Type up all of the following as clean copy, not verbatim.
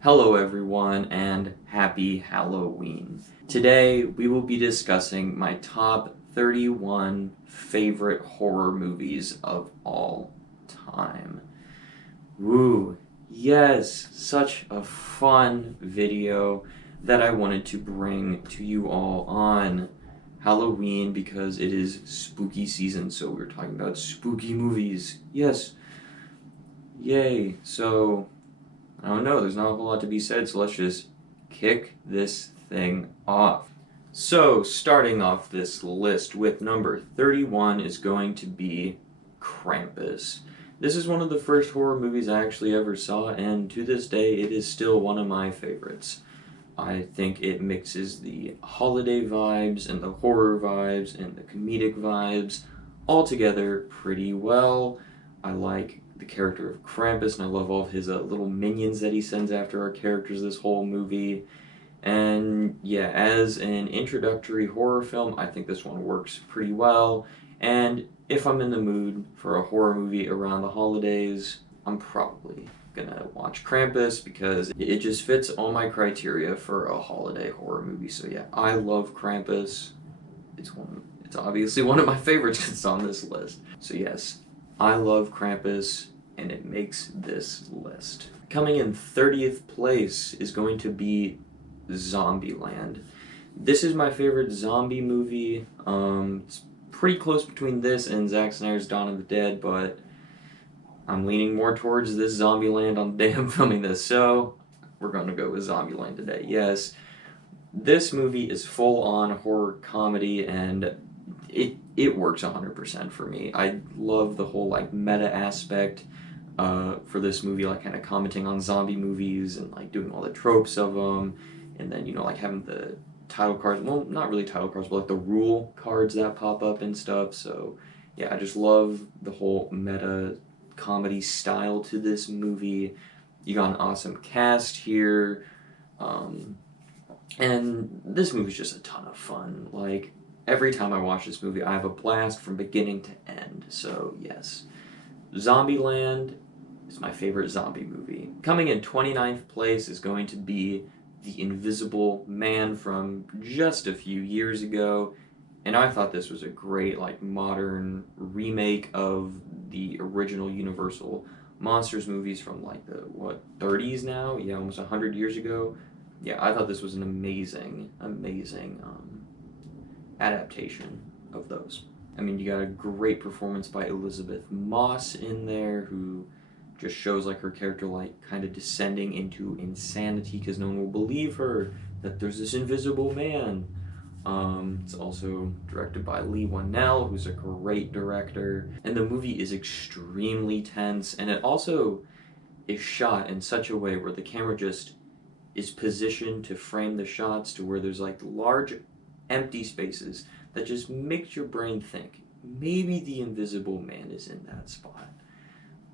Hello everyone and happy Halloween. Today we will be discussing my top 31 favorite horror movies of all time. Woo! Yes, such a fun video that I wanted to bring to you all on Halloween because it is spooky season, so we're talking about spooky movies. Yes, yay. So I don't know, there's not a whole lot to be said, so let's just kick this thing off. So, starting off this list with number 31 is going to be Krampus. This is one of the first horror movies I actually ever saw, and to this day, it is still one of my favorites. I think it mixes the holiday vibes and the horror vibes and the comedic vibes all together pretty well. I like the character of Krampus, and I love all of his little minions that he sends after our characters this whole movie. And yeah, as an introductory horror film, I think this one works pretty well. And if I'm in the mood for a horror movie around the holidays, I'm probably gonna watch Krampus because it just fits all my criteria for a holiday horror movie. So yeah, I love Krampus. It's obviously one of my favorites because it's on this list. So yes, I love Krampus, and it makes this list. Coming in 30th place is going to be Zombieland. This is my favorite zombie movie. It's pretty close between this and Zack Snyder's Dawn of the Dead, but I'm leaning more towards this Zombieland on the day I'm filming this, so we're going to go with Zombieland today. Yes, this movie is full-on horror comedy, and it works 100% for me. I love the whole like meta aspect for this movie, like kind of commenting on zombie movies and like doing all the tropes of them, and then like having the title cards. Well, not really title cards, but like the rule cards that pop up and stuff. So yeah, I just love the whole meta comedy style to this movie. You got an awesome cast here. And this movie's just a ton of fun. Like, every time I watch this movie, I have a blast from beginning to end. So, yes. Zombieland is my favorite zombie movie. Coming in 29th place is going to be The Invisible Man from just a few years ago. And I thought this was a great, like, modern remake of the original Universal Monsters movies from, like, the, 30s now? Yeah, almost 100 years ago. Yeah, I thought this was an amazing adaptation of those. I mean, you got a great performance by Elizabeth Moss in there, who just shows like her character like kind of descending into insanity because no one will believe her that there's this invisible man. It's also directed by Leigh Whannell, who's a great director, and the movie is extremely tense, and it also is shot in such a way where the camera just is positioned to frame the shots to where there's like large empty spaces that just makes your brain think maybe the invisible man is in that spot.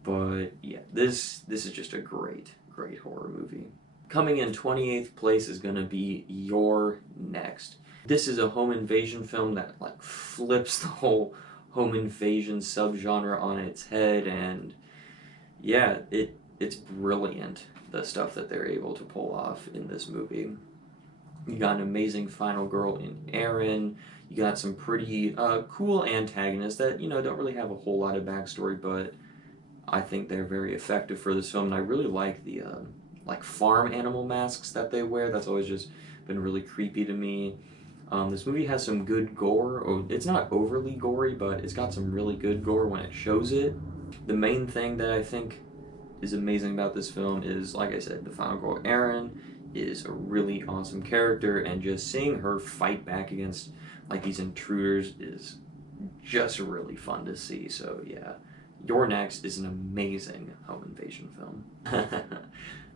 But yeah, this is just a great horror movie. Coming in 28th place is going to be You're Next. This is a home invasion film that like flips the whole home invasion subgenre on its head, and yeah, it's brilliant, the stuff that they're able to pull off in this movie. You got an amazing final girl in Erin. You got some pretty cool antagonists that don't really have a whole lot of backstory, but I think they're very effective for this film. And I really like the like farm animal masks that they wear. That's always just been really creepy to me. This movie has some good gore. Oh, it's not overly gory, but it's got some really good gore when it shows it. The main thing that I think is amazing about this film is, like I said, the final girl Erin is a really awesome character, and just seeing her fight back against like these intruders is just really fun to see. So yeah, You're Next is an amazing home invasion film.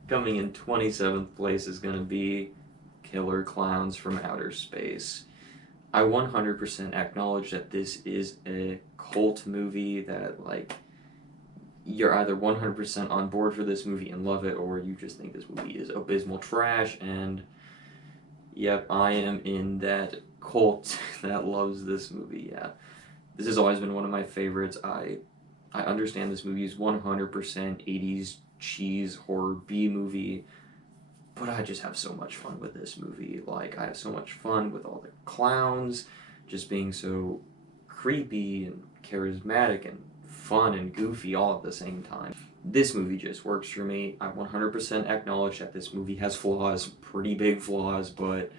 Coming in 27th place is going to be Killer Clowns from Outer Space. I 100% acknowledge that this is a cult movie that like you're either 100% on board for this movie and love it, or you just think this movie is abysmal trash, and yep, I am in that cult that loves this movie, yeah. This has always been one of my favorites. I understand this movie is 100% 80s cheese horror B movie, but I just have so much fun with this movie. Like, I have so much fun with all the clowns just being so creepy and charismatic and fun and goofy all at the same time. This movie just works for me. I 100% acknowledge that this movie has flaws, pretty big flaws, but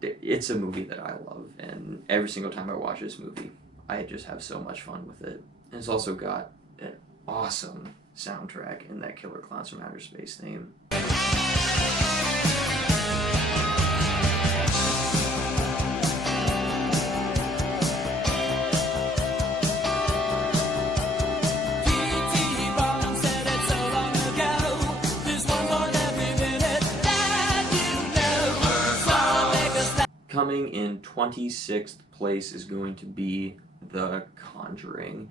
it's a movie that I love, and every single time I watch this movie, I just have so much fun with it. And it's also got an awesome soundtrack in that Killer Clowns from Outer Space theme. Coming in 26th place is going to be The Conjuring.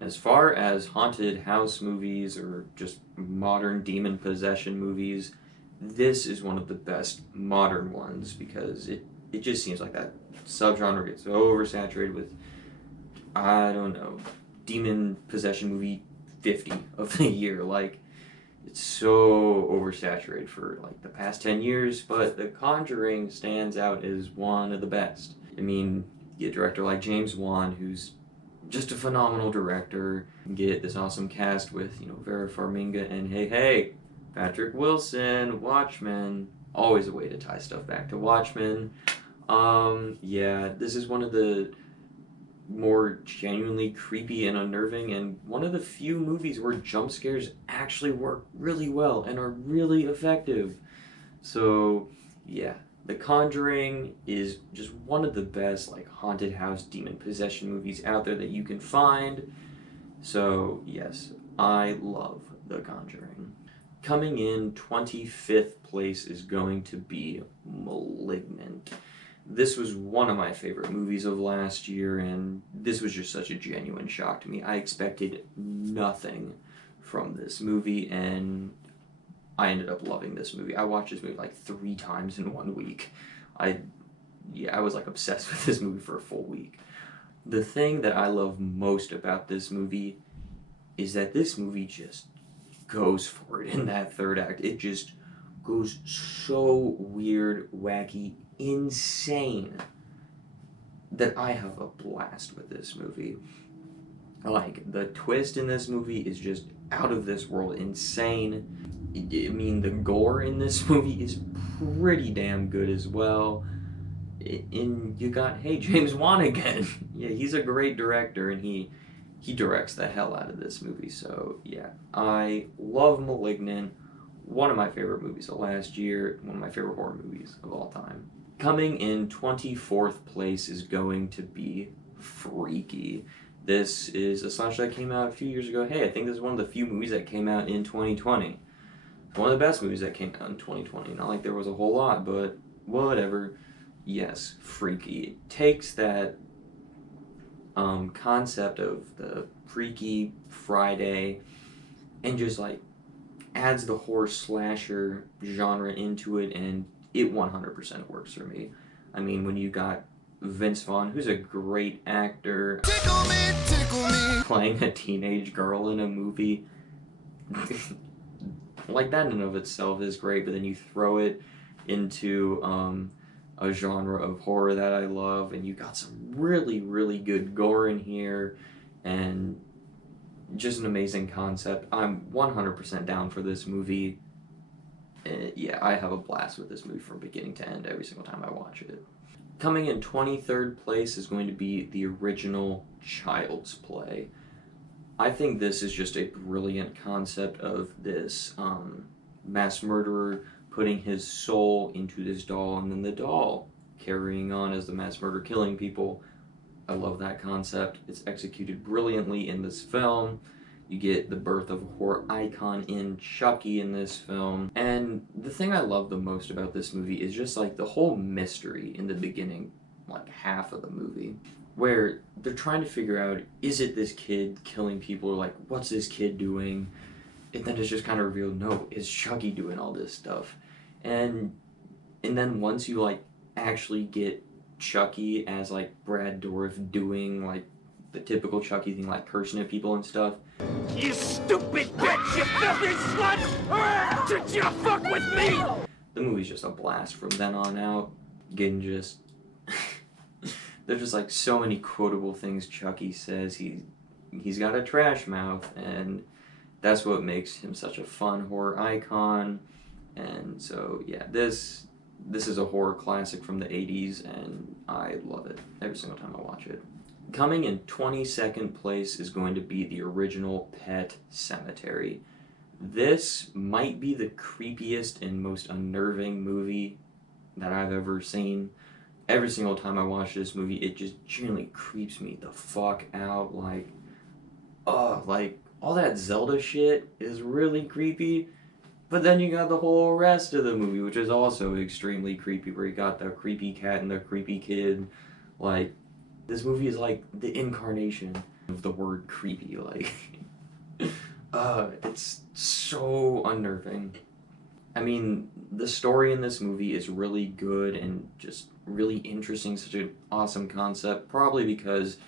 As far as haunted house movies or just modern demon possession movies, this is one of the best modern ones because it just seems like that subgenre gets oversaturated with, I don't know, demon possession movie 50 of the year. Like, it's so oversaturated for like the past 10 years, but The Conjuring stands out as one of the best. I mean, you get a director like James Wan, who's just a phenomenal director. You get this awesome cast with, Vera Farmiga and hey, Patrick Wilson, Watchmen. Always a way to tie stuff back to Watchmen. Yeah, this is one of the more genuinely creepy and unnerving, and one of the few movies where jump scares actually work really well and are really effective. So yeah, The Conjuring is just one of the best like haunted house demon possession movies out there that you can find. So yes, I love The Conjuring. Coming in 25th place is going to be Malignant. This was one of my favorite movies of last year, and this was just such a genuine shock to me. I expected nothing from this movie, and I ended up loving this movie. I watched this movie like 3 times in 1 week. I was like obsessed with this movie for a full week. The thing that I love most about this movie is that this movie just goes for it in that third act. It just goes so weird, wacky, insane that I have a blast with this movie. Like, the twist in this movie is just out of this world insane. I mean, the gore in this movie is pretty damn good as well. And you got, hey, James Wan again. Yeah, he's a great director, and he directs the hell out of this movie. So yeah, I love Malignant. One of my favorite movies of last year, one of my favorite horror movies of all time. Coming in 24th place is going to be Freaky. This is a slash that came out a few years ago. Hey, I think this is one of the few movies that came out in 2020. One of the best movies that came out in 2020. Not like there was a whole lot, but whatever. Yes, Freaky. It takes that concept of the Freaky Friday and just like adds the horror slasher genre into it, and it 100% works for me. I mean, when you got Vince Vaughn, who's a great actor, tickle me, playing a teenage girl in a movie, like that in and of itself is great, but then you throw it into a genre of horror that I love, and you got some really, really good gore in here, and just an amazing concept. I'm 100% down for this movie. Yeah, I have a blast with this movie from beginning to end every single time I watch it. Coming in 23rd place is going to be the original Child's Play. I think this is just a brilliant concept of this mass murderer putting his soul into this doll, and then the doll carrying on as the mass murderer killing people. I love that concept. It's executed brilliantly in this film. You get the birth of a horror icon in Chucky in this film. And the thing I love the most about this movie is just like the whole mystery in the beginning, like half of the movie, where they're trying to figure out, is it this kid killing people, or like, what's this kid doing? And then it's just kind of revealed, no, it's Chucky doing all this stuff. And then once you like actually get Chucky as like Brad Dourif doing like the typical Chucky thing, like cursing at people and stuff. You stupid bitch! You filthy slut! Did you fuck with me? The movie's just a blast from then on out. Getting just... There's just like so many quotable things Chucky says. He's got a trash mouth, and that's what makes him such a fun horror icon. And so yeah, this is a horror classic from the 80s, and I love it every single time I watch it. Coming in 22nd place is going to be the original Pet Sematary. This might be the creepiest and most unnerving movie that I've ever seen. Every single time I watch this movie, it just genuinely creeps me the fuck out. Like, like, all that Zelda shit is really creepy. But then you got the whole rest of the movie, which is also extremely creepy, where you got the creepy cat and the creepy kid. Like, this movie is like the incarnation of the word creepy. Like, it's so unnerving. I mean, the story in this movie is really good and just really interesting, such an awesome concept, probably because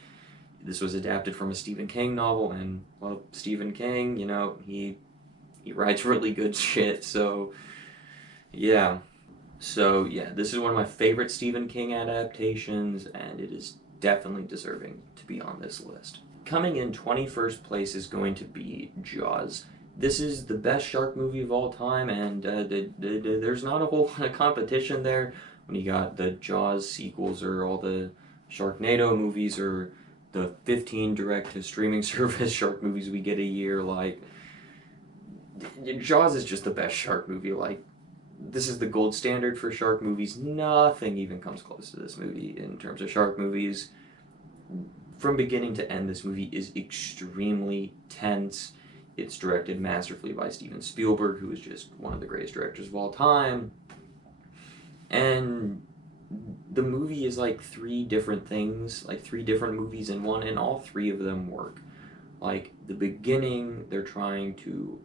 this was adapted from a Stephen King novel, and, well, Stephen King, you know, he writes really good shit, so, yeah. So, yeah, this is one of my favorite Stephen King adaptations, and it is definitely deserving to be on this list. Coming in 21st place is going to be Jaws. This is the best shark movie of all time, and there's not a whole lot of competition there when you got the Jaws sequels or all the Sharknado movies or the 15 direct-to-streaming service shark movies we get a year. Like, Jaws is just the best shark movie. Like, this is the gold standard for shark movies. Nothing even comes close to this movie in terms of shark movies. From beginning to end, this movie is extremely tense. It's directed masterfully by Steven Spielberg, who is just one of the greatest directors of all time. And the movie is like three different things, like three different movies in one, and all three of them work. Like, the beginning, they're trying to,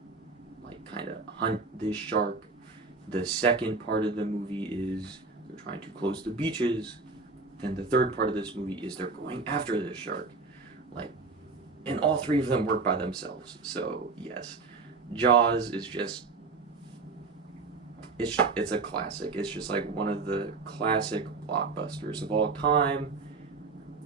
like, kind of hunt this shark. The second part of the movie is they're trying to close the beaches. Then the third part of this movie is they're going after this shark. Like, and all three of them work by themselves. So, yes, Jaws is just, it's a classic. It's just like one of the classic blockbusters of all time,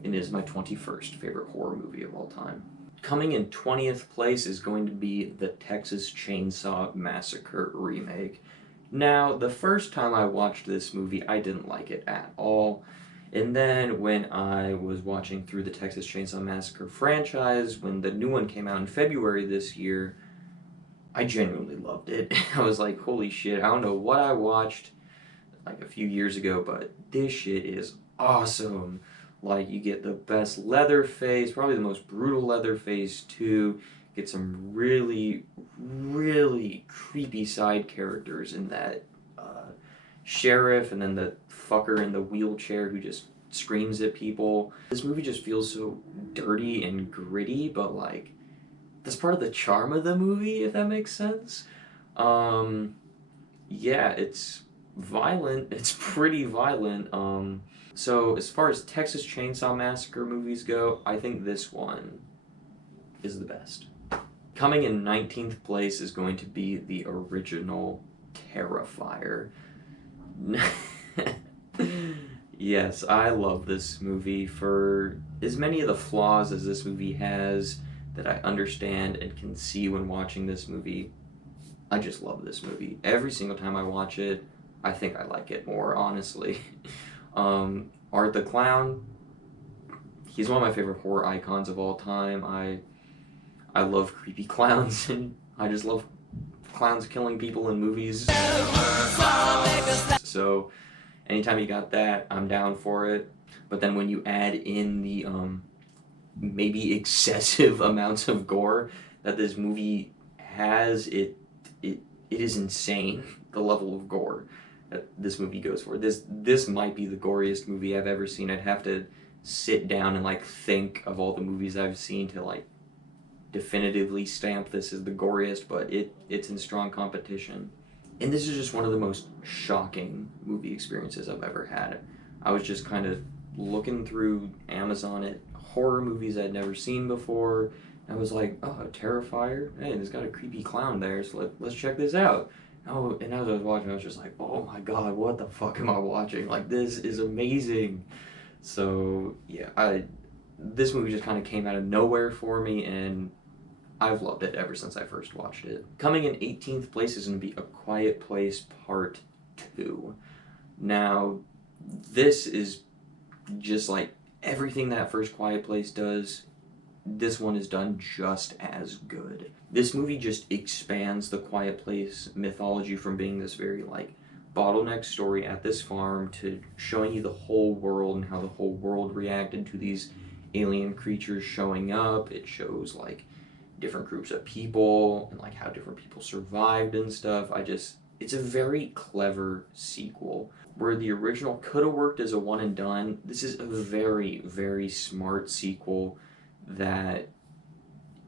and is my 21st favorite horror movie of all time. Coming in 20th place is going to be the Texas Chainsaw Massacre remake. Now, the first time I watched this movie, I didn't like it at all. And then when I was watching through the Texas Chainsaw Massacre franchise, when the new one came out in February this year, I genuinely loved it. I was like, holy shit, I don't know what I watched like a few years ago, but this shit is awesome. Like, you get the best Leatherface, probably the most brutal Leatherface too. Get some really, really creepy side characters in that sheriff, and then the fucker in the wheelchair who just screams at people. This movie just feels so dirty and gritty, but like, that's part of the charm of the movie, if that makes sense. Yeah, it's violent. It's pretty violent. So as far as Texas Chainsaw Massacre movies go, I think this one is the best. Coming in 19th place is going to be the original Terrifier. Yes, I love this movie for as many of the flaws as this movie has that I understand and can see when watching this movie. I just love this movie. Every single time I watch it, I think I like it more, honestly. Art the Clown, he's one of my favorite horror icons of all time. I love creepy clowns, and I just love clowns killing people in movies. So anytime you got that, I'm down for it. But then when you add in the maybe excessive amounts of gore that this movie has, it is insane, the level of gore that this movie goes for. This might be the goriest movie I've ever seen. I'd have to sit down and like think of all the movies I've seen to like definitively stamp this as the goriest, but it's in strong competition. And this is just one of the most shocking movie experiences I've ever had. I was just kind of looking through Amazon at horror movies I'd never seen before. I was like, oh, a Terrifier? Hey, there's got a creepy clown there, so let's check this out. Oh, and as I was watching, I was just like, oh my god, what the fuck am I watching? Like, this is amazing. So, yeah, this movie just kind of came out of nowhere for me, and I've loved it ever since I first watched it. Coming in 18th place is going to be A Quiet Place Part 2. Now, this is just like everything that first Quiet Place does, this one is done just as good. This movie just expands the Quiet Place mythology from being this very like bottleneck story at this farm to showing you the whole world and how the whole world reacted to these alien creatures showing up. It shows like different groups of people and like how different people survived and stuff. It's a very clever sequel. Where the original could have worked as a one and done, this is a very, very smart sequel that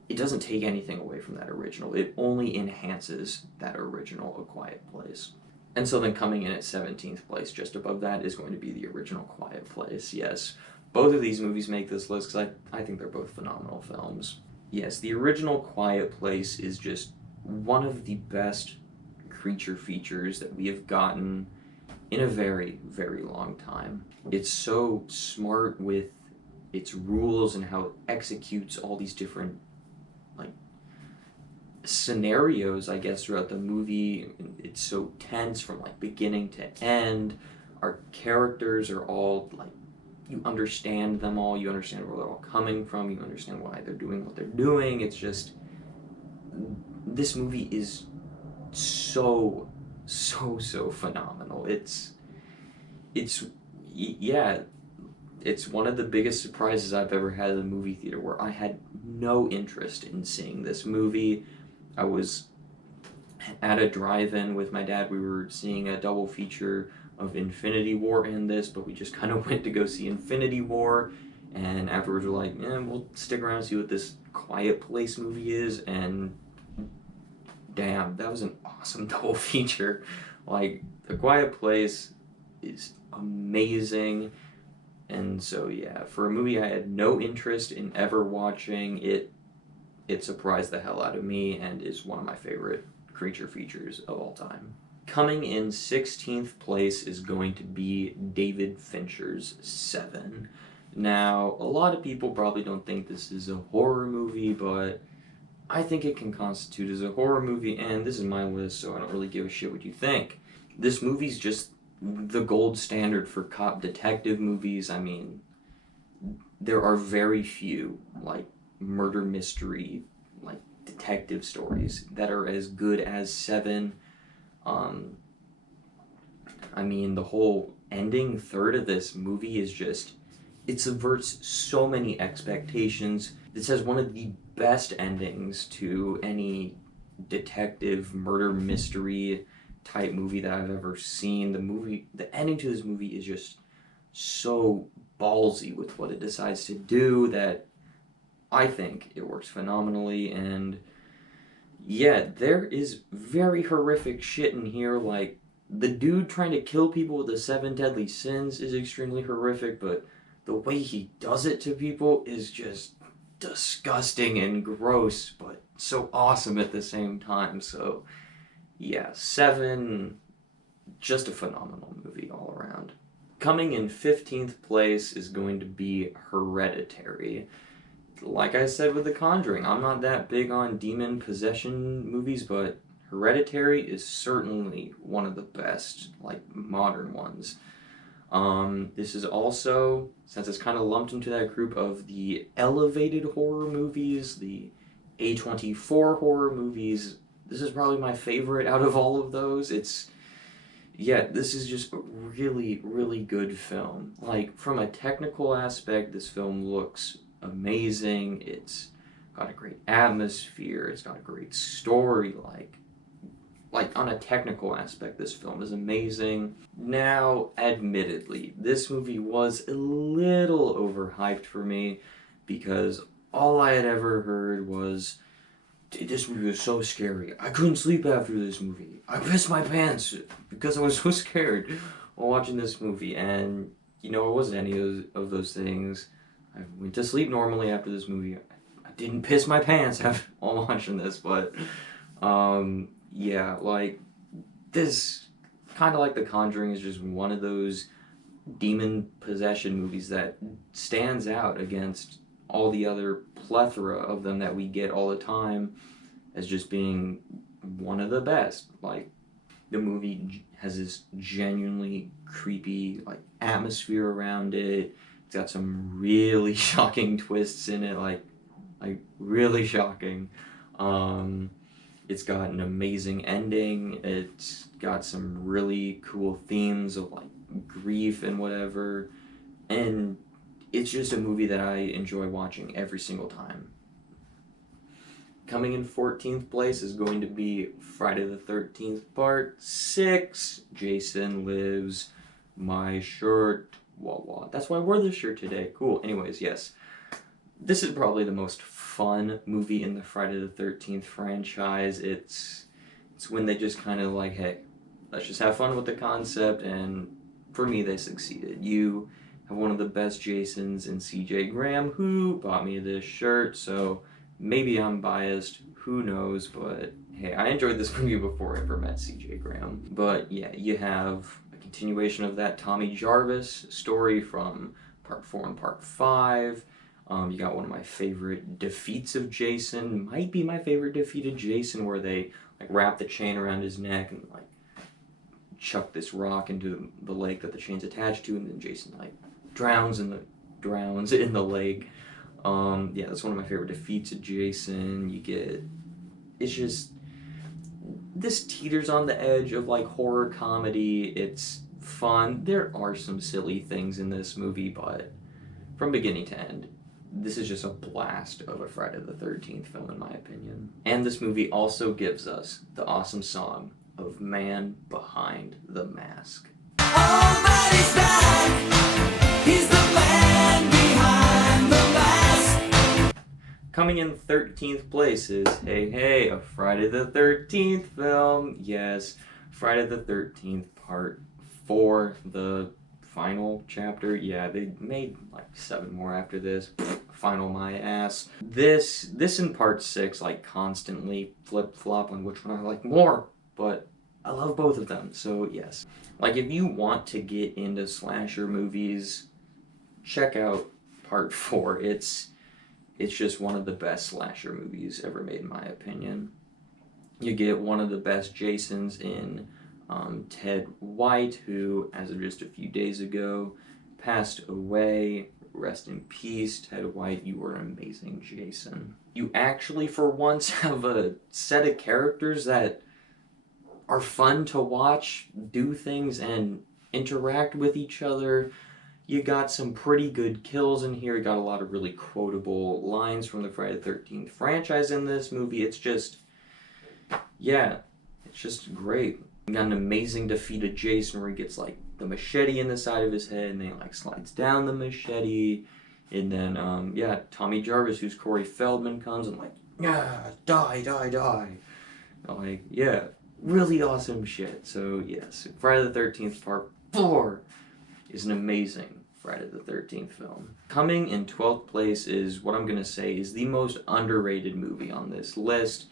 it doesn't take anything away from that original. It only enhances that original A Quiet Place. And so then coming in at 17th place, just above that, is going to be the original Quiet Place. Yes, both of these movies make this list because I think they're both phenomenal films. Yes, the original Quiet Place is just one of the best creature features that we have gotten in a very, very long time. It's so smart with its rules and how it executes all these different like scenarios, I guess, throughout the movie. It's so tense from like beginning to end. Our characters are all like, you understand them all, you understand where they're all coming from, you understand why they're doing what they're doing. It's just, this movie is so phenomenal. It's one of the biggest surprises I've ever had in the movie theater, where I had no interest in seeing this movie. I was at a drive-in with my dad. We were seeing a double feature of Infinity War and this, but we just kind of went to go see Infinity War, and afterwards we're like, we'll stick around and see what this Quiet Place movie is, and damn, that was an awesome double feature. Like, The Quiet Place is amazing. And so yeah, for a movie I had no interest in ever watching, it surprised the hell out of me and is one of my favorite creature features of all time. Coming in 16th place is going to be David Fincher's Seven. Now, a lot of people probably don't think this is a horror movie, but I think it can constitute as a horror movie, and this is my list, so I don't really give a shit what you think. This movie's just the gold standard for cop detective movies. I mean, there are very few, like, murder mystery, like, detective stories that are as good as Seven. I mean, the whole ending third of this movie is just, it subverts so many expectations. This has one of the best endings to any detective murder mystery type movie that I've ever seen. The ending to this movie is just so ballsy with what it decides to do that I think it works phenomenally. And yeah, there is very horrific shit in here, like the dude trying to kill people with the 7 deadly sins is extremely horrific, but the way he does it to people is just disgusting and gross, but so awesome at the same time. So yeah, Seven, just a phenomenal movie all around. Coming in 15th place is going to be Hereditary. Like I said with The Conjuring, I'm not that big on demon possession movies, but Hereditary is certainly one of the best, like, modern ones. This is also, since it's kind of lumped into that group of the elevated horror movies, the A24 horror movies, this is probably my favorite out of all of those. This is just a really, really good film. Like, from a technical aspect, this film looks amazing. It's got a great atmosphere. It's got a great story. Like on a technical aspect, this film is amazing. Now, admittedly, this movie was a little overhyped for me because all I had ever heard was, this movie was so scary. I couldn't sleep after this movie. I pissed my pants because I was so scared while watching this movie. And, it wasn't any of those things. I went to sleep normally after this movie. I didn't piss my pants after while watching this, but yeah, like this kind of like The Conjuring is just one of those demon possession movies that stands out against all the other plethora of them that we get all the time as just being one of the best. Like, the movie has this genuinely creepy like atmosphere around it. It's got some really shocking twists in it, like really shocking. It's got an amazing ending. It's got some really cool themes of like grief and whatever, and it's just a movie that I enjoy watching every single time. Coming in 14th place is going to be Friday the 13th Part 6, Jason Lives. My shirt, wah wah. That's why I wore this shirt today. Cool. Anyways, yes. This is probably the most fun movie in the Friday the 13th franchise. It's when they just kind of like, hey, let's just have fun with the concept, and for me, they succeeded. You have one of the best Jasons in CJ Graham, who bought me this shirt, so maybe I'm biased, who knows, but hey, I enjoyed this movie before I ever met CJ Graham. But yeah, you have a continuation of that Tommy Jarvis story from Part 4 and Part 5. You got one of my favorite defeats of Jason, might be my favorite defeat of Jason, where they like wrap the chain around his neck and like chuck this rock into the lake that the chain's attached to, and then Jason like drowns in the lake. Yeah, that's one of my favorite defeats of Jason. It's just, this teeters on the edge of like horror comedy. It's fun. There are some silly things in this movie, but from beginning to end, this is just a blast of a Friday the 13th film, in my opinion. And this movie also gives us the awesome song of Man Behind the Mask. Almighty's back. He's the man behind the mask. Coming in 13th place is, hey, a Friday the 13th film. Yes, Friday the 13th Part 4, the final chapter. Yeah, they made like 7 more after this. Final my ass. This in Part 6 like constantly flip-flop on which one I like more, but I love both of them, so yes. Like, if you want to get into slasher movies, check out Part 4. It's just one of the best slasher movies ever made, in my opinion. You get one of the best Jasons in Ted White, who, as of just a few days ago, passed away. Rest in peace, Ted White. You were an amazing Jason. You actually, for once, have a set of characters that are fun to watch, do things, and interact with each other. You got some pretty good kills in here. You got a lot of really quotable lines from the Friday the 13th franchise in this movie. It's just, yeah, it's just great. You got an amazing defeat of Jason where he gets like the machete in the side of his head and then he like slides down the machete. And then, yeah, Tommy Jarvis, who's Corey Feldman, comes and like, yeah, die. Like, yeah, really awesome shit. So, yes, Friday the 13th Part 4 is an amazing Friday the 13th film. Coming in 12th place is what I'm going to say is the most underrated movie on this list.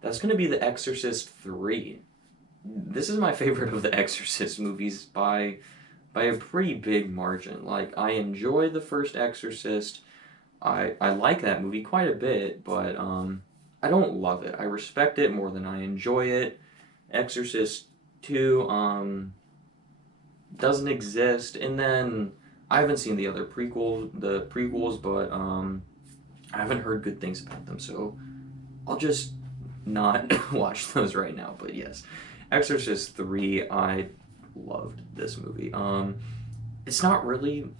That's going to be The Exorcist 3. This is my favorite of the Exorcist movies by a pretty big margin. Like, I enjoy the first Exorcist. I like that movie quite a bit, but I don't love it. I respect it more than I enjoy it. Exorcist 2 doesn't exist, and then I haven't seen the prequels, but I haven't heard good things about them, so I'll just not watch those right now. But yes, Exorcist 3, I loved this movie. It's not really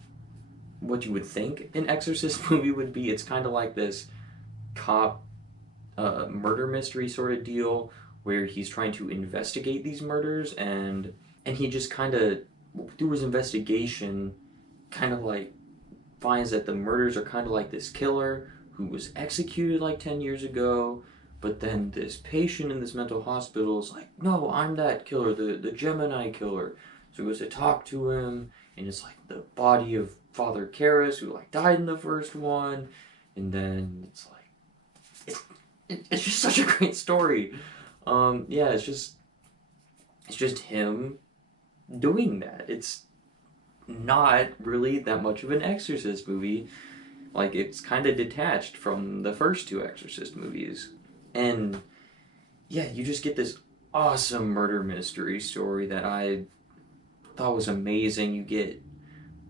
what you would think an Exorcist movie would be. It's kind of like this cop murder mystery sort of deal where he's trying to investigate these murders, and he just kind of, through his investigation, kind of like finds that the murders are kind of like this killer who was executed like 10 years ago, but then this patient in this mental hospital is like, no, I'm that killer, the Gemini killer. So he goes to talk to him, and it's like the body of Father Karras, who like died in the first one, and then it's like it's just such a great story. Yeah, it's just him doing that. It's not really that much of an Exorcist movie. Like, it's kind of detached from the first two Exorcist movies. And yeah, you just get this awesome murder mystery story that I thought was amazing. You get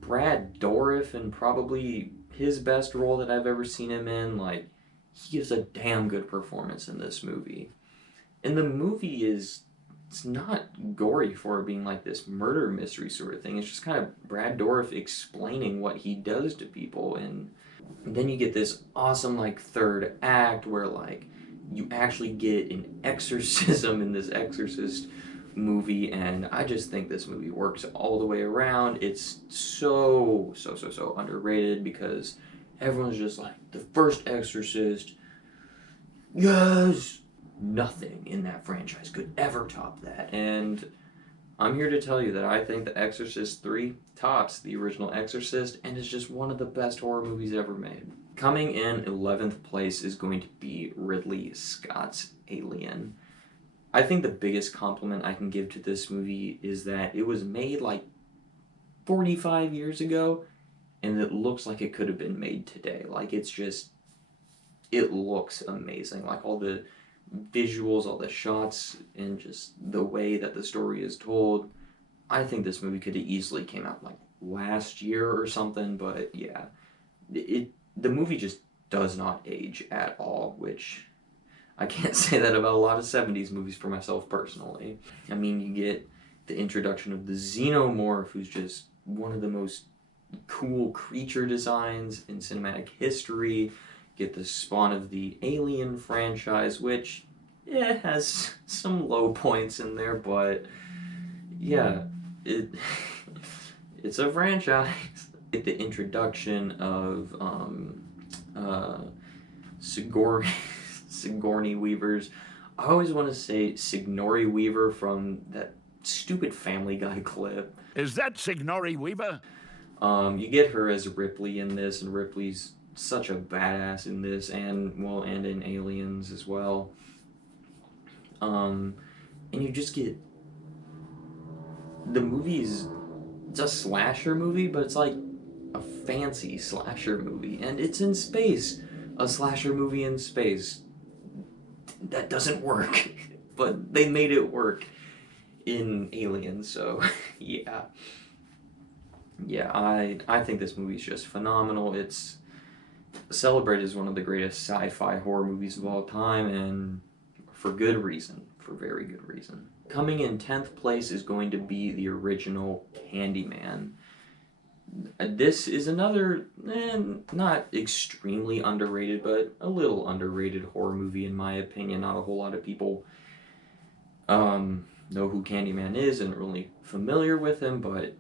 Brad Dourif in probably his best role that I've ever seen him in. Like, he gives a damn good performance in this movie. And the movie it's not gory for being like this murder mystery sort of thing. It's just kind of Brad Dourif explaining what he does to people. And then you get this awesome like third act where like you actually get an exorcism in this Exorcist movie, and I just think this movie works all the way around. It's so underrated because everyone's just like, the first Exorcist, yes! Nothing in that franchise could ever top that, and I'm here to tell you that I think The Exorcist 3 tops the original Exorcist and is just one of the best horror movies ever made. Coming in 11th place is going to be Ridley Scott's Alien. I think the biggest compliment I can give to this movie is that it was made like 45 years ago, and it looks like it could have been made today. Like, it looks amazing. Like, all the visuals, all the shots, and just the way that the story is told. I think this movie could have easily came out like last year or something, but yeah. The movie just does not age at all, which I can't say that about a lot of 70s movies for myself personally. I mean, you get the introduction of the Xenomorph, who's just one of the most cool creature designs in cinematic history. Get the spawn of the Alien franchise, which has some low points in there, but yeah, it's a franchise. Get the introduction of Sigourney Weaver's. I always want to say Sigourney Weaver from that stupid Family Guy clip. Is that Sigourney Weaver? You get her as Ripley in this, and Ripley's such a badass in this, and in Aliens as well. And you just get the movie's, it's a slasher movie, but it's like a fancy slasher movie, and it's in space. A slasher movie in space, that doesn't work, but they made it work in Aliens. So yeah, I think this movie's just phenomenal. It's celebrated as one of the greatest sci-fi horror movies of all time, and for good reason, for very good reason. Coming in 10th place is going to be the original Candyman. This is another, not extremely underrated, but a little underrated horror movie in my opinion. Not a whole lot of people know who Candyman is and are really familiar with him, but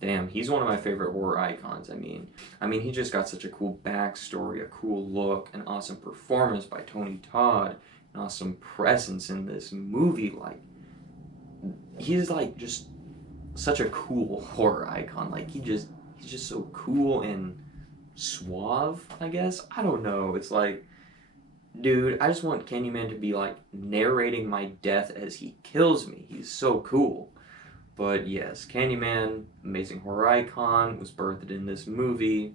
damn, he's one of my favorite horror icons. I mean, he just got such a cool backstory, a cool look, an awesome performance by Tony Todd, an awesome presence in this movie. Like, he's like just such a cool horror icon. Like, he's just so cool and suave, I guess. I don't know. It's like, dude, I just want Candyman to be like narrating my death as he kills me. He's so cool. But yes, Candyman, amazing horror icon, was birthed in this movie.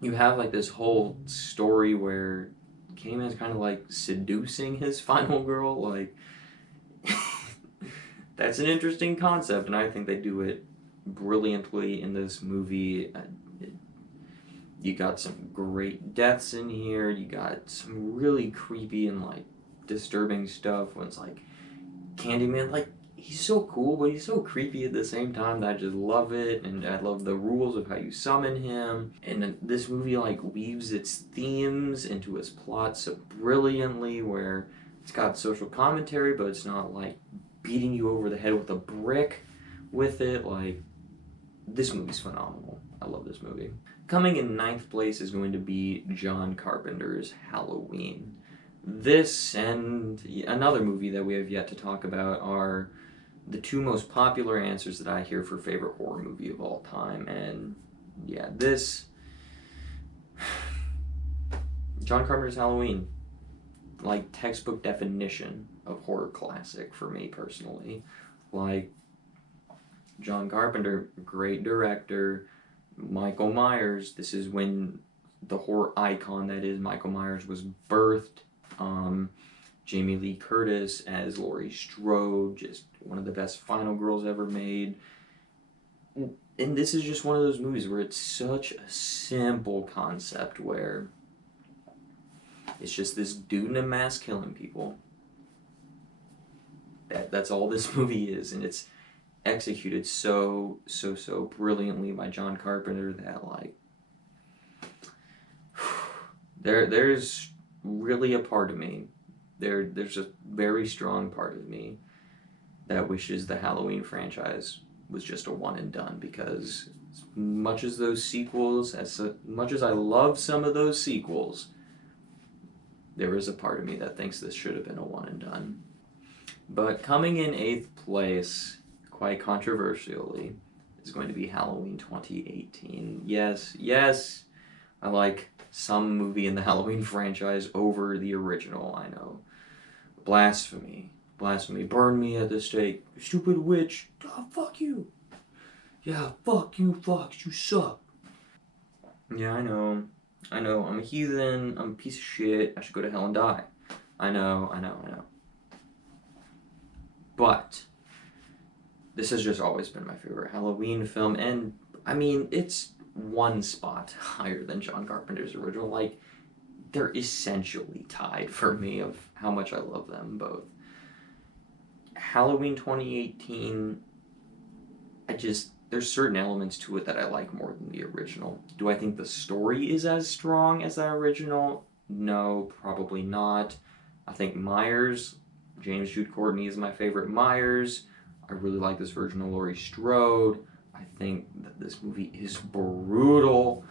You have like this whole story where Candyman's kind of like seducing his final girl. Like, that's an interesting concept, and I think they do it brilliantly in this movie. You got some great deaths in here. You got some really creepy and like disturbing stuff when it's like Candyman, like, he's so cool, but he's so creepy at the same time that I just love it, and I love the rules of how you summon him. And this movie like weaves its themes into its plot so brilliantly, where it's got social commentary, but it's not like beating you over the head with a brick with it. Like, this movie's phenomenal. I love this movie. Coming in 9th place is going to be John Carpenter's Halloween. This and another movie that we have yet to talk about are the two most popular answers that I hear for favorite horror movie of all time, and yeah, this John Carpenter's Halloween, like textbook definition of horror classic for me personally. Like John Carpenter, great director. Michael Myers, this is when the horror icon that is Michael Myers was birthed. Jamie Lee Curtis as Laurie Strode, just one of the best final girls ever made. And this is just one of those movies where it's such a simple concept where it's just this dude in a mask killing people. That's all this movie is, and it's executed so brilliantly by John Carpenter that like there's really a part of me. There's a very strong part of me that wishes the Halloween franchise was just a one and done, because as much as those sequels, as much as I love some of those sequels, there is a part of me that thinks this should have been a one and done. But coming in 8th place, quite controversially, is going to be Halloween 2018. Yes, I like some movie in the Halloween franchise over the original, I know. Blasphemy, burn me at the stake, stupid witch, oh, fuck you. Yeah, fuck you, Fox, you suck. Yeah, I know, I'm a heathen, I'm a piece of shit, I should go to hell and die. I know. But this has just always been my favorite Halloween film, and I mean, it's one spot higher than John Carpenter's original. Like, they're essentially tied for me of how much I love them both. Halloween 2018, there's certain elements to it that I like more than the original. Do I think the story is as strong as that original? No, probably not. I think Myers, James Jude Courtney is my favorite Myers. I really like this version of Laurie Strode. I think that this movie is brutal.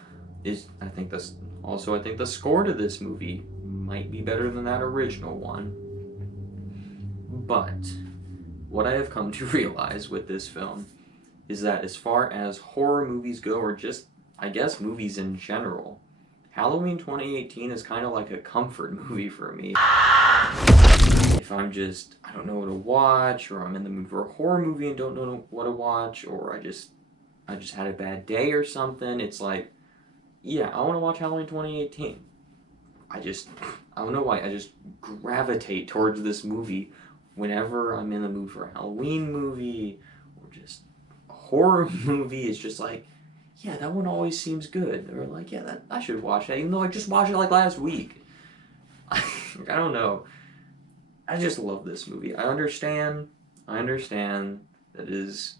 I think the score to this movie might be better than that original one. But what I have come to realize with this film is that as far as horror movies go, or just, I guess, movies in general, Halloween 2018 is kind of like a comfort movie for me. If I don't know what to watch, or I'm in the mood for a horror movie and don't know what to watch, or I just had a bad day or something, it's like, yeah, I want to watch Halloween 2018. I don't know why, I just gravitate towards this movie whenever I'm in the mood for a Halloween movie, or just a horror movie. It's just like, yeah, that one always seems good. Or like, yeah, I should watch that, even though I just watched it like last week. I don't know. I just love this movie. I understand that it is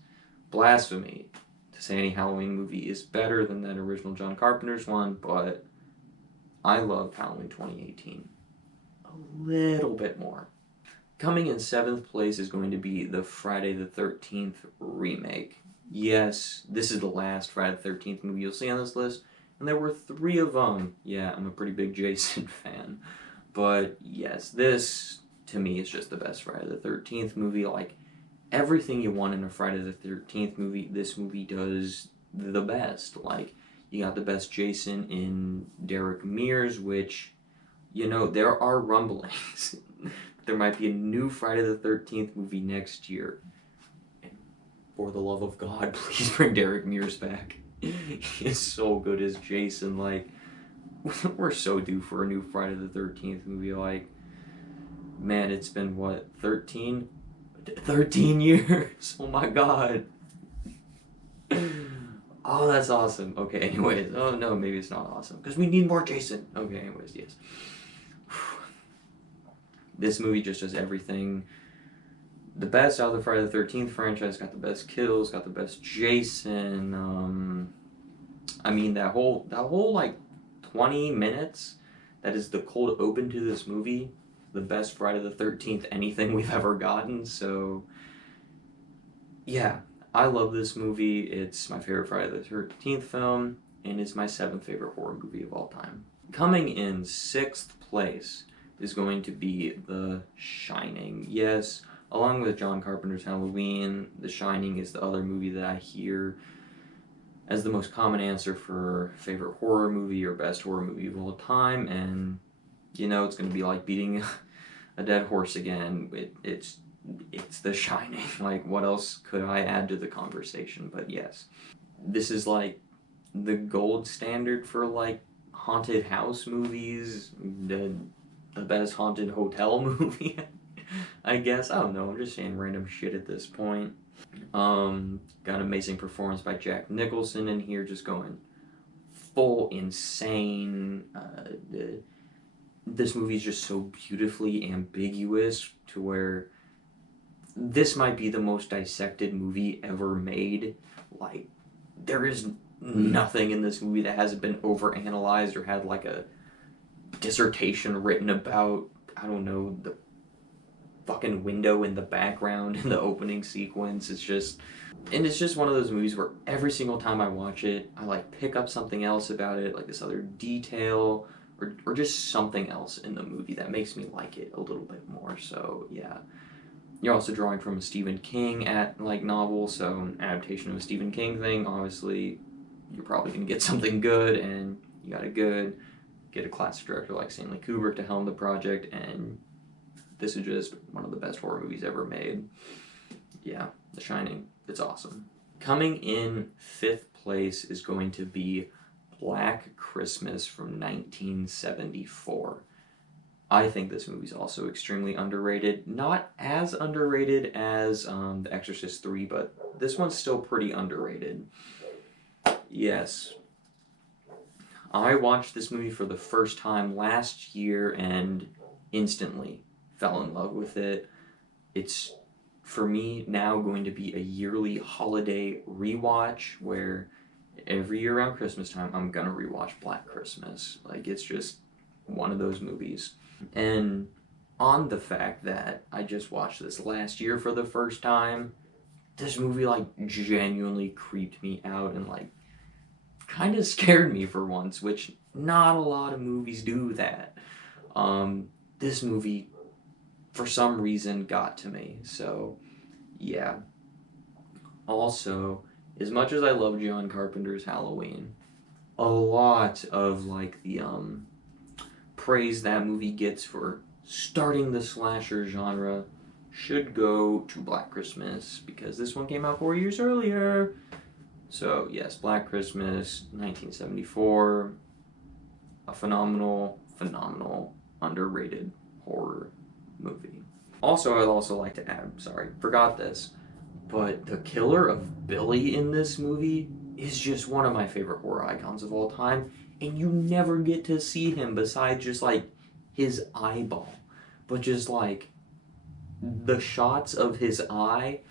blasphemy to say any Halloween movie is better than that original John Carpenter's one, but I love Halloween 2018 a little bit more. Coming in 7th place is going to be the Friday the 13th remake. Yes, this is the last Friday the 13th movie you'll see on this list, and there were 3 of them. Yeah, I'm a pretty big Jason fan. But yes, this, to me, is just the best Friday the 13th movie. Like, everything you want in a Friday the 13th movie, this movie does the best. Like, you got the best Jason in Derek Mears, which, you know, there are rumblings. There might be a new Friday the 13th movie next year. And for the love of God, please bring Derek Mears back. He is so good as Jason. Like, we're so due for a new Friday the 13th movie. Like, man, it's been, what, 13 years? Oh my God. Oh, that's awesome. Okay, anyways. Oh, no, maybe it's not awesome. Because we need more Jason. Okay, anyways, yes. This movie just does everything the best out of the Friday the 13th franchise. Got the best kills, got the best Jason. I mean, that whole like 20 minutes that is the cold open to this movie, the best Friday the 13th anything we've ever gotten. So yeah, I love this movie. It's my favorite Friday the 13th film, and it's my 7th favorite horror movie of all time. Coming in 6th place is going to be The Shining. Yes, along with John Carpenter's Halloween, The Shining is the other movie that I hear as the most common answer for favorite horror movie or best horror movie of all time, and you know it's going to be like beating a dead horse again. It's The Shining. Like, what else could I add to the conversation? But yes, this is like the gold standard for like haunted house movies, the best haunted hotel movie. I guess, I don't know, I'm just saying random shit at this point. Got an amazing performance by Jack Nicholson in here, just going full insane. This movie is just so beautifully ambiguous to where this might be the most dissected movie ever made. Like, there is nothing in this movie that hasn't been overanalyzed or had like a dissertation written about. I don't know, the fucking window in the background in the opening sequence. It's just one of those movies where every single time I watch it, I like pick up something else about it, like this other detail or just something else in the movie that makes me like it a little bit more. So yeah. You're also drawing from a Stephen King novel, so an adaptation of a Stephen King thing. Obviously, you're probably gonna get something good, and you got get a classic director like Stanley Kubrick to helm the project, and this is just one of the best horror movies ever made. Yeah, The Shining, it's awesome. Coming in 5th place is going to be Black Christmas from 1974. I think this movie's also extremely underrated. Not as underrated as The Exorcist 3, but this one's still pretty underrated. Yes. I watched this movie for the first time last year and instantly fell in love with it. It's, for me, now going to be a yearly holiday rewatch where every year around Christmas time, I'm gonna rewatch Black Christmas. Like, it's just one of those movies. And on the fact that I just watched this last year for the first time, this movie like genuinely creeped me out and like kind of scared me for once, which not a lot of movies do that. This movie for some reason got to me. So yeah. Also, as much as I love John Carpenter's Halloween, a lot of like the praise that movie gets for starting the slasher genre should go to Black Christmas, because this one came out 4 years earlier. So yes, Black Christmas, 1974, a phenomenal, underrated horror movie. Also, I'd also like to add, sorry, forgot this, but the killer of Billy in this movie is just one of my favorite horror icons of all time. And you never get to see him besides just like his eyeball. But just like the shots of his eye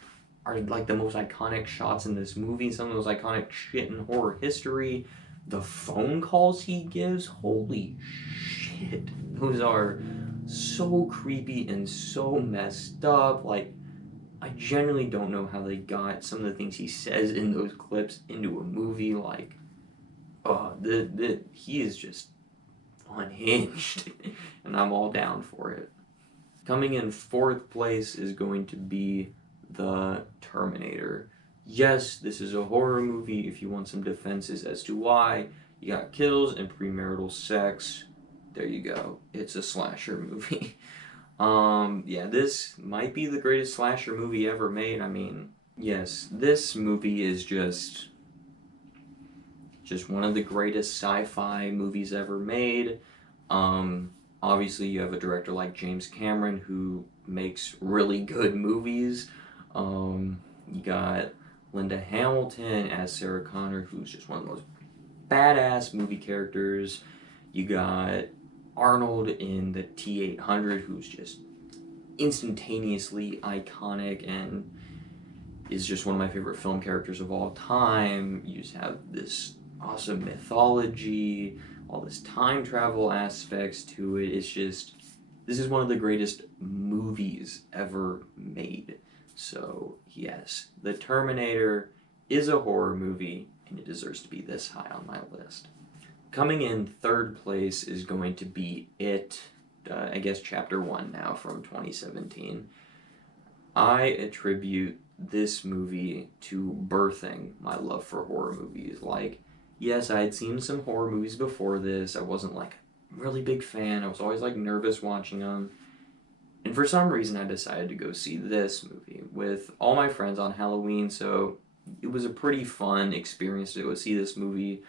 are like the most iconic shots in this movie. Some of the most iconic shit in horror history. The phone calls he gives, holy shit. Those are so creepy and so messed up. Like, I genuinely don't know how they got some of the things he says in those clips into a movie. Like, he is just unhinged, and I'm all down for it. Coming in 4th place is going to be The Terminator. Yes, this is a horror movie if you want some defenses as to why. You got kills and premarital sex. There you go. It's a slasher movie. Yeah, this might be the greatest slasher movie ever made. I mean, yes, this movie is just one of the greatest sci-fi movies ever made. Obviously, you have a director like James Cameron who makes really good movies. You got Linda Hamilton as Sarah Connor, who's just one of the most badass movie characters. You got Arnold in the T-800, who's just instantaneously iconic and is just one of my favorite film characters of all time. You just have this awesome mythology, all this time travel aspects to it. It's just, this is one of the greatest movies ever made. So yes, The Terminator is a horror movie, and it deserves to be this high on my list. Coming in 3rd place is going to be It, I guess Chapter 1 now from 2017. I attribute this movie to birthing my love for horror movies. Like, yes, I had seen some horror movies before this. I wasn't like a really big fan. I was always like nervous watching them. And for some reason, I decided to go see this movie with all my friends on Halloween. So it was a pretty fun experience to go see this movie.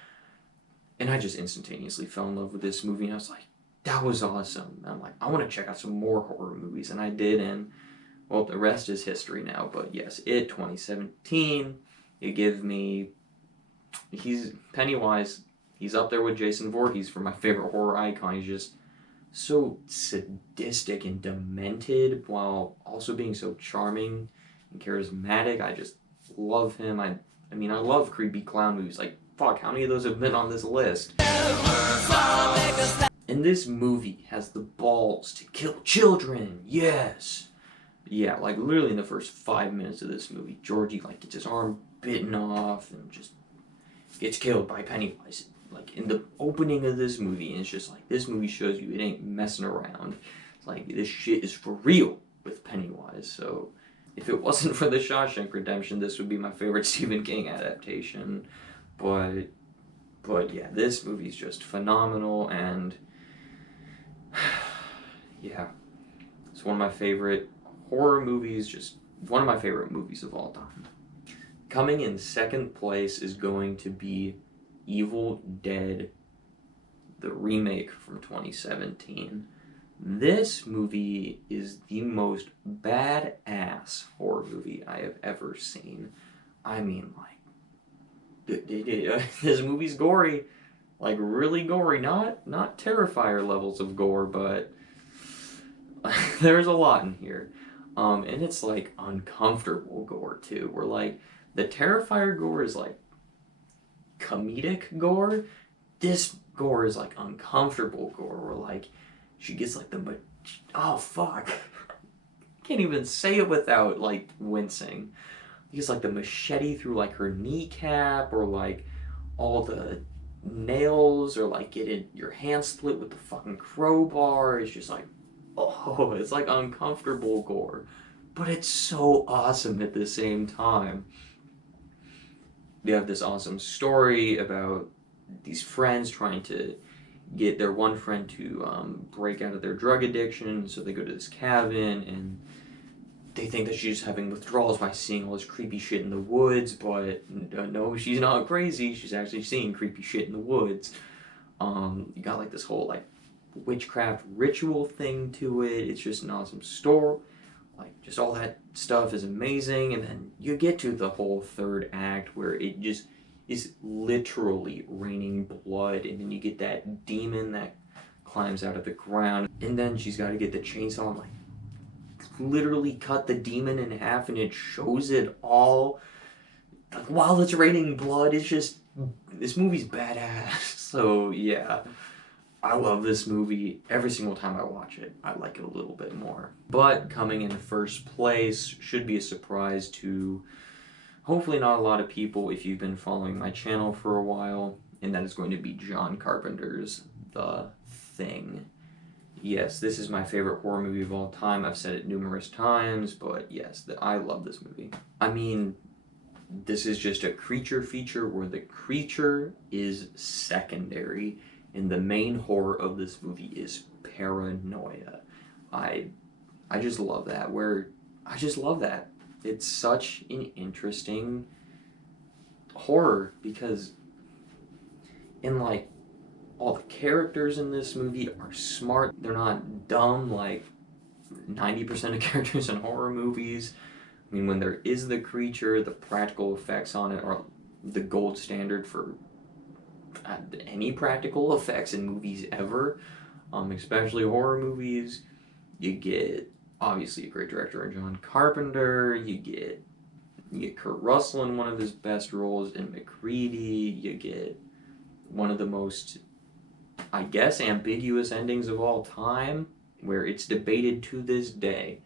And I just instantaneously fell in love with this movie. And I was like, that was awesome. And I'm like, I want to check out some more horror movies. And I did. And well, the rest is history now. But yes, It 2017. It gave me. He's Pennywise. He's up there with Jason Voorhees for my favorite horror icon. He's just so sadistic and demented while also being so charming and charismatic. I just love him. I mean, I love creepy clown movies. Like, fuck, how many of those have been on this list? And this movie has the balls to kill children. Yes. Yeah, like literally in the first 5 minutes of this movie, Georgie like gets his arm bitten off and just gets killed by Pennywise. Like in the opening of this movie, and it's just like this movie shows you it ain't messing around. It's like this shit is for real with Pennywise. So if it wasn't for The Shawshank Redemption, this would be my favorite Stephen King adaptation. But yeah, this movie's just phenomenal, and yeah, it's one of my favorite horror movies, just one of my favorite movies of all time. Coming in second place is going to be Evil Dead, the remake from 2017. This movie is the most badass horror movie I have ever seen. I mean, like, this movie's gory, like really gory, not Terrifier levels of gore, but there's a lot in here. And it's like uncomfortable gore too, where like the Terrifier gore is like comedic gore. This gore is like uncomfortable gore, where like she gets like oh fuck, can't even say it without like wincing. He gets like the machete through like her kneecap, or like all the nails, or like getting your hand split with the fucking crowbar. It's just like, oh, it's like uncomfortable gore, but it's so awesome at the same time. They have this awesome story about these friends trying to get their one friend to break out of their drug addiction, so they go to this cabin, and they think that she's having withdrawals by seeing all this creepy shit in the woods, but no, she's not crazy. She's actually seeing creepy shit in the woods. You got like this whole like witchcraft ritual thing to it. It's just an awesome story. Like, just all that stuff is amazing, and then you get to the whole third act where it just is literally raining blood, and then you get that demon that climbs out of the ground, and then she's got to get the chainsaw and like literally cut the demon in half, and it shows it all. Like, while it's raining blood, it's just, this movie's badass. So yeah, I love this movie. Every single time I watch it, I like it a little bit more. But coming in first place should be a surprise to hopefully not a lot of people if you've been following my channel for a while, and that is going to be John Carpenter's The Thing. Yes, this is my favorite horror movie of all time. I've said it numerous times, but yes, I love this movie. I mean, this is just a creature feature where the creature is secondary, and the main horror of this movie is paranoia. I just love that. I just love that. It's such an interesting horror, because in like all the characters in this movie are smart. They're not dumb like 90% of characters in horror movies. I mean, when there is the creature, the practical effects on it are the gold standard for any practical effects in movies ever, especially horror movies. You get obviously a great director in John Carpenter. You get Kurt Russell in one of his best roles in MacReady. You get one of the most, I guess, ambiguous endings of all time, where it's debated to this day.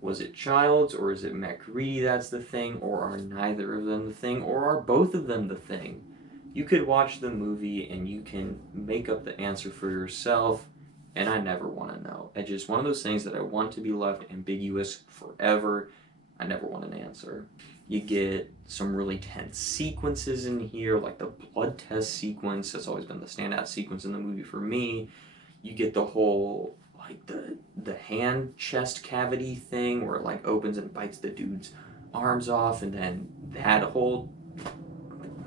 Was it Childs or is it MacReady that's the thing, or are neither of them the thing, or are both of them the thing? You could watch the movie and you can make up the answer for yourself, and I never want to know. It's just one of those things that I want to be left ambiguous forever. I never want an answer. You get some really tense sequences in here, like the blood test sequence. That's always been the standout sequence in the movie for me. You get the whole, like, the hand chest cavity thing where it, like, opens and bites the dude's arms off, and then that whole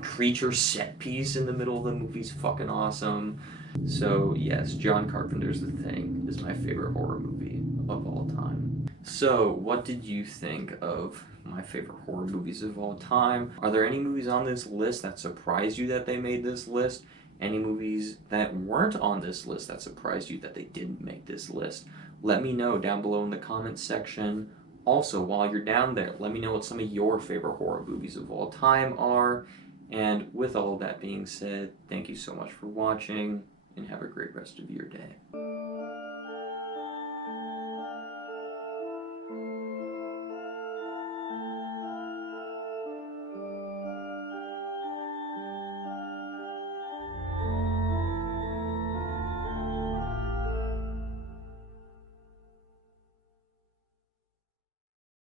creature set piece in the middle of the movie's fucking awesome. So, yes, John Carpenter's The Thing is my favorite horror movie of all time. So, what did you think of my favorite horror movies of all time? Are there any movies on this list that surprised you that they made this list? Any movies that weren't on this list that surprised you that they didn't make this list? Let me know down below in the comments section. Also, while you're down there, let me know what some of your favorite horror movies of all time are. And with all of that being said, thank you so much for watching, and have a great rest of your day.